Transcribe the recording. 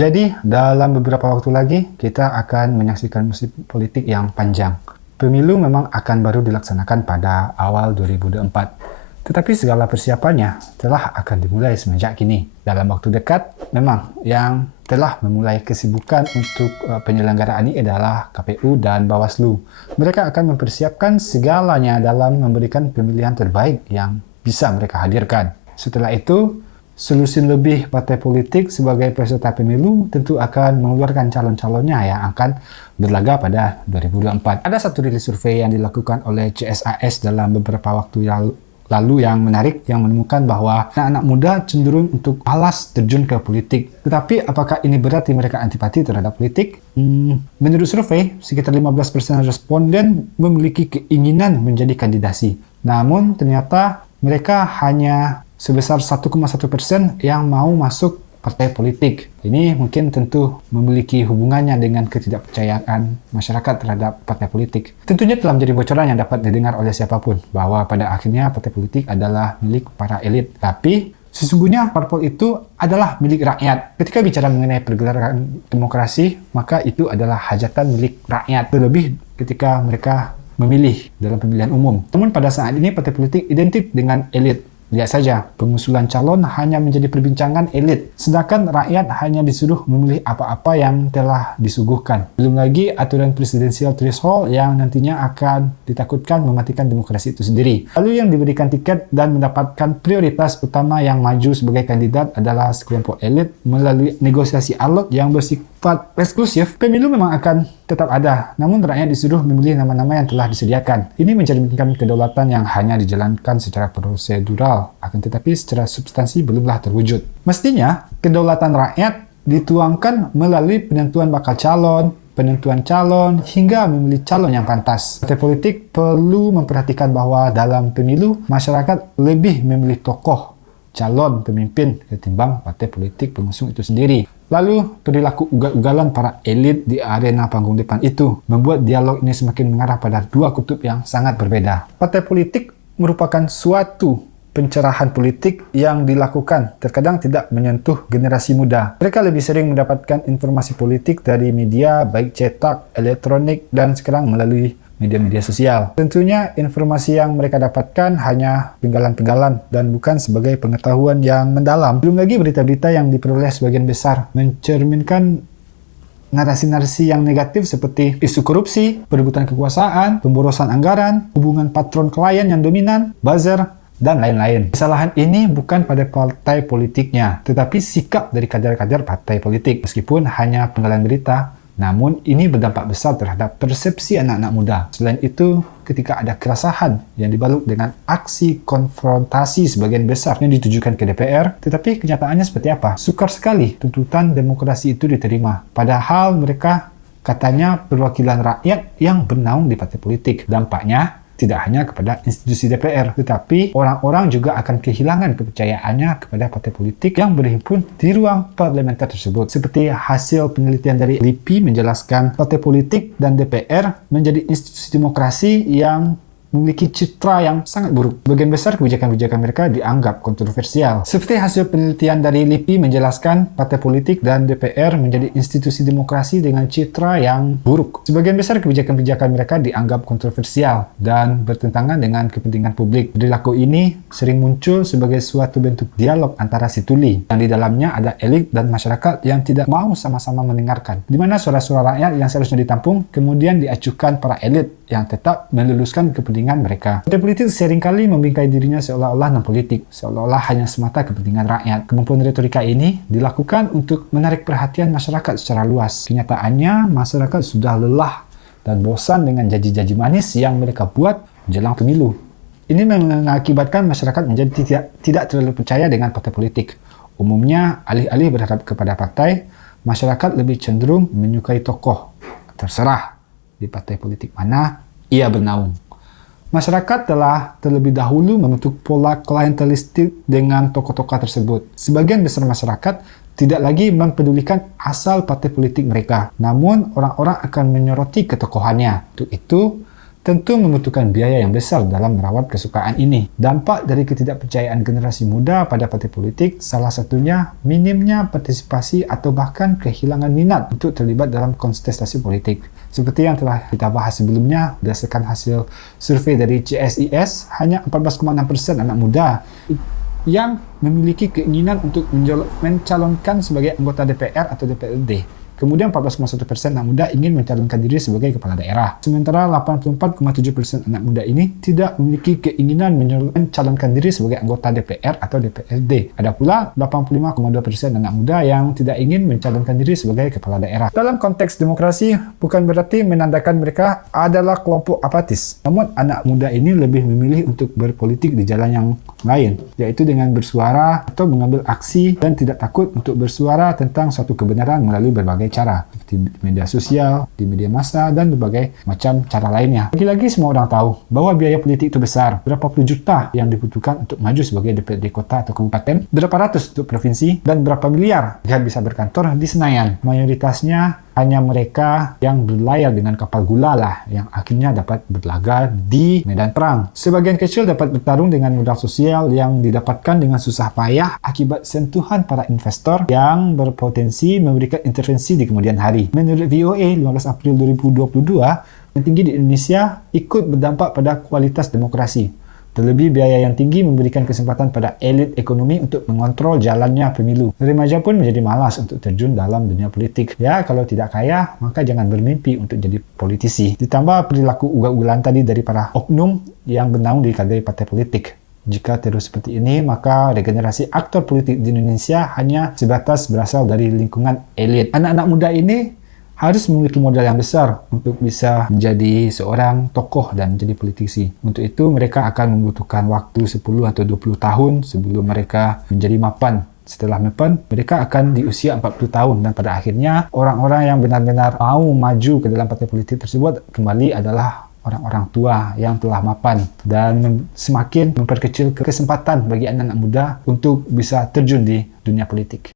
Jadi, dalam beberapa waktu lagi, kita akan menyaksikan musim politik yang panjang. Pemilu memang akan baru dilaksanakan pada awal 2024. Tetapi segala persiapannya telah akan dimulai semenjak kini. Dalam waktu dekat, memang yang telah memulai kesibukan untuk penyelenggaraan ini adalah KPU dan Bawaslu. Mereka akan mempersiapkan segalanya dalam memberikan pemilihan terbaik yang bisa mereka hadirkan. Setelah itu, selusin lebih partai politik sebagai peserta pemilu tentu akan mengeluarkan calon-calonnya yang akan berlaga pada 2024. Ada satu rilis survei yang dilakukan oleh CSIS dalam beberapa waktu lalu yang menarik, yang menemukan bahwa anak-anak muda cenderung untuk malas terjun ke politik. Tetapi apakah ini berarti mereka antipati terhadap politik? Menurut survei, sekitar 15% responden memiliki keinginan menjadi kandidasi. Namun ternyata mereka hanya sebesar 1,1% yang mau masuk partai politik. Ini mungkin tentu memiliki hubungannya dengan ketidakpercayaan masyarakat terhadap partai politik. Tentunya telah menjadi bocoran yang dapat didengar oleh siapapun bahwa pada akhirnya partai politik adalah milik para elit. Tapi sesungguhnya parpol itu adalah milik rakyat. Ketika bicara mengenai pergerakan demokrasi, maka itu adalah hajatan milik rakyat. Terlebih ketika mereka memilih dalam pemilihan umum. Namun pada saat ini partai politik identik dengan elit. Lihat saja, pengusulan calon hanya menjadi perbincangan elit, sedangkan rakyat hanya disuruh memilih apa-apa yang telah disuguhkan. Belum lagi aturan presidensial threshold yang nantinya akan ditakutkan mematikan demokrasi itu sendiri. Lalu yang diberikan tiket dan mendapatkan prioritas utama yang maju sebagai kandidat adalah sekelompok elit melalui negosiasi alot yang bersifat eksklusif. Pemilu memang akan tetap ada, namun rakyat disuruh memilih nama-nama yang telah disediakan. Ini mencerminkan kedaulatan yang hanya dijalankan secara prosedural, akan tetapi secara substansi belumlah terwujud. Mestinya, kedaulatan rakyat dituangkan melalui penentuan bakal calon, penentuan calon, hingga memilih calon yang pantas. Partai politik perlu memperhatikan bahwa dalam pemilu, masyarakat lebih memilih tokoh, calon pemimpin ketimbang partai politik pengusung itu sendiri. Lalu, perilaku ugal-ugalan para elit di arena panggung depan itu membuat dialog ini semakin mengarah pada dua kutub yang sangat berbeda. Partai politik merupakan suatu pencerahan politik yang dilakukan terkadang tidak menyentuh generasi muda. Mereka lebih sering mendapatkan informasi politik dari media baik cetak, elektronik, dan sekarang melalui media-media sosial. Tentunya informasi yang mereka dapatkan hanya penggalan-penggalan dan bukan sebagai pengetahuan yang mendalam. Belum lagi berita-berita yang diperoleh sebagian besar mencerminkan narasi-narasi yang negatif seperti isu korupsi, perebutan kekuasaan, pemborosan anggaran, hubungan patron klien yang dominan, buzzer, dan lain-lain. Kesalahan ini bukan pada partai politiknya, tetapi sikap dari kader-kader partai politik. Meskipun hanya penggalan berita, namun ini berdampak besar terhadap persepsi anak-anak muda. Selain itu, ketika ada kerasahan yang dibalut dengan aksi konfrontasi sebagian besar yang ditujukan ke DPR, tetapi kenyataannya seperti apa? Sukar sekali tuntutan demokrasi itu diterima. Padahal mereka katanya perwakilan rakyat yang bernaung di partai politik. Dampaknya tidak hanya kepada institusi DPR, tetapi orang-orang juga akan kehilangan kepercayaannya kepada partai politik yang berhimpun di ruang parlementer tersebut. Seperti hasil penelitian dari LIPI menjelaskan, partai politik dan DPR menjadi institusi demokrasi yang memiliki citra yang sangat buruk. Bagian besar kebijakan-kebijakan mereka dianggap kontroversial. Seperti hasil penelitian dari LIPI menjelaskan, partai politik dan DPR menjadi institusi demokrasi dengan citra yang buruk. Sebagian besar kebijakan-kebijakan mereka dianggap kontroversial dan bertentangan dengan kepentingan publik. Perilaku ini sering muncul sebagai suatu bentuk dialog antara si tuli, yang di dalamnya ada elit dan masyarakat yang tidak mau sama-sama mendengarkan, di mana suara-suara rakyat yang seharusnya ditampung kemudian diacuhkan para elit yang tetap meluluskan kepentingan mereka. Partai politik seringkali membingkai dirinya seolah-olah non-politik, seolah-olah hanya semata kepentingan rakyat. Kemampuan retorika ini dilakukan untuk menarik perhatian masyarakat secara luas. Kenyataannya, masyarakat sudah lelah dan bosan dengan janji-janji manis yang mereka buat menjelang pemilu. Ini mengakibatkan masyarakat menjadi tidak terlalu percaya dengan partai politik. Umumnya, alih-alih berharap kepada partai, masyarakat lebih cenderung menyukai tokoh. Terserah di partai politik mana ia bernaung. Masyarakat telah terlebih dahulu membentuk pola klientelistik dengan tokoh-tokoh tersebut. Sebagian besar masyarakat tidak lagi mempedulikan asal partai politik mereka, namun orang-orang akan menyoroti ketokohannya. Untuk itu, tentu membutuhkan biaya yang besar dalam merawat kesukaan ini. Dampak dari ketidakpercayaan generasi muda pada partai politik salah satunya minimnya partisipasi atau bahkan kehilangan minat untuk terlibat dalam kontestasi politik. Seperti yang telah kita bahas sebelumnya, berdasarkan hasil survei dari CSIS, hanya 14,6% anak muda yang memiliki keinginan untuk mencalonkan sebagai anggota DPR atau DPRD. Kemudian 14,1% anak muda ingin mencalonkan diri sebagai kepala daerah. Sementara 84,7% anak muda ini tidak memiliki keinginan mencalonkan diri sebagai anggota DPR atau DPRD. Ada pula 85,2% anak muda yang tidak ingin mencalonkan diri sebagai kepala daerah. Dalam konteks demokrasi, bukan berarti menandakan mereka adalah kelompok apatis. Namun anak muda ini lebih memilih untuk berpolitik di jalan yang lain, yaitu dengan bersuara atau mengambil aksi dan tidak takut untuk bersuara tentang suatu kebenaran melalui berbagai cara, seperti di media sosial, di media massa, dan berbagai macam cara lainnya. Lagi-lagi semua orang tahu bahwa biaya politik itu besar. Berapa puluh juta yang dibutuhkan untuk maju sebagai DPRD kota atau kabupaten, berapa ratus untuk provinsi, dan berapa miliar agar bisa berkantor di Senayan. Mayoritasnya hanya mereka yang berlayar dengan kapal gula lah yang akhirnya dapat berlaga di medan perang. Sebagian kecil dapat bertarung dengan modal sosial yang didapatkan dengan susah payah akibat sentuhan para investor yang berpotensi memberikan intervensi di kemudian hari. Menurut VOA 15 April 2022, yang tinggi di Indonesia ikut berdampak pada kualitas demokrasi. Terlebih biaya yang tinggi memberikan kesempatan pada elit ekonomi untuk mengontrol jalannya pemilu. Remaja pun menjadi malas untuk terjun dalam dunia politik. Ya, kalau tidak kaya, maka jangan bermimpi untuk jadi politisi. Ditambah perilaku ugal-ugalan tadi dari para oknum yang bernaung di kadar partai politik. Jika terus seperti ini, maka regenerasi aktor politik di Indonesia hanya sebatas berasal dari lingkungan elit. Anak-anak muda ini harus memiliki modal yang besar untuk bisa menjadi seorang tokoh dan menjadi politisi. Untuk itu, mereka akan membutuhkan waktu 10 atau 20 tahun sebelum mereka menjadi mapan. Setelah mapan, mereka akan di usia 40 tahun dan pada akhirnya orang-orang yang benar-benar mau maju ke dalam partai politik tersebut kembali adalah orang-orang tua yang telah mapan dan semakin memperkecil kesempatan bagi anak-anak muda untuk bisa terjun di dunia politik.